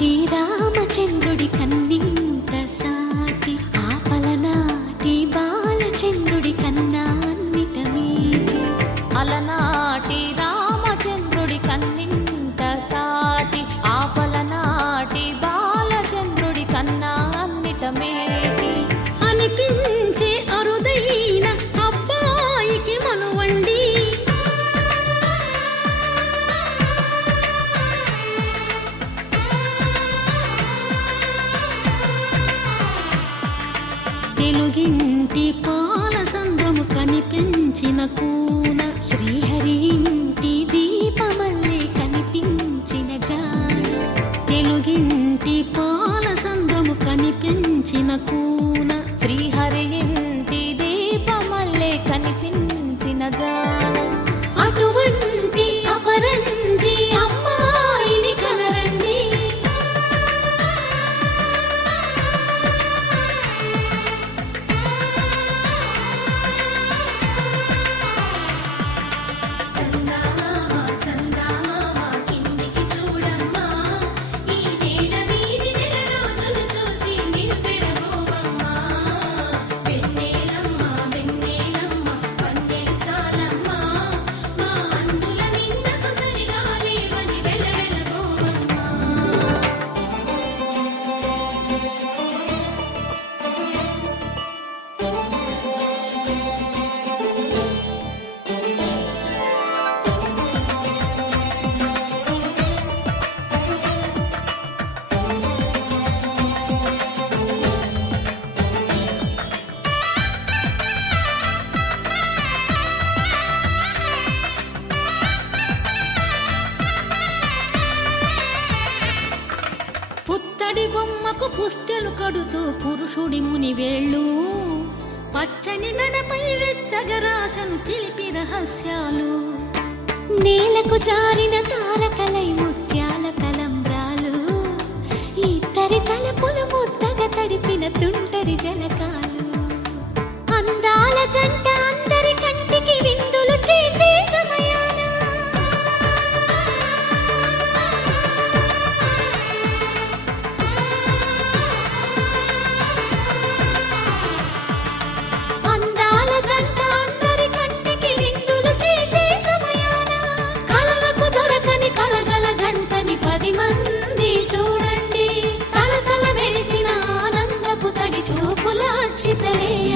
అలనాటి రామచంద్రుడి కన్నింత సాటి ఆపలనాటి బాలచంద్రుడి కన్నా అన్నిట మీటి అలనాటి రామచంద్రుడి కన్నింత సాటి ఆపలనాటి బాలచంద్రుడి కన్నా అన్నిట మేటి అనిపించే అరుదైన అబ్బాయికి మనువండి తెలుగింటి పాలసంద్రము కనిపించిన కూన శ్రీహరి ఇంటి దీపమల్లే కనిపించిన జాడ తెలుగింటి పాలసంద్రము కనిపించిన కూన శ్రీహరి ఇంటి దీపమల్లే కనిపించిన జాడ అటువంటి అపరంజి అమ్మాయిని కనరండి పుత్తడి బొమ్మకు పుస్తెలు కడుతూ పురుషుడి మునివేళ్ళు పచ్చని నడపై వెచ్చగరాసను చిలిపి రహస్యాలు నేలకు జారిన తారకలై ముత్యాల తలంబ్రాలు ఇద్దరి తలపులు ముద్దగా తడిపిన తుంటరి జలకాలు అందాల జంట అందరి కంటికి విందులు చేసే సమయాన అందాల జంట అందరి కంటికి విందులు చేసే సమయాన కలలకు దొరకని కలగల జంటని 10 మంది చూడండి తలతల మెరిసిన ఆనందపు తడి చూపుల అక్షితలేయ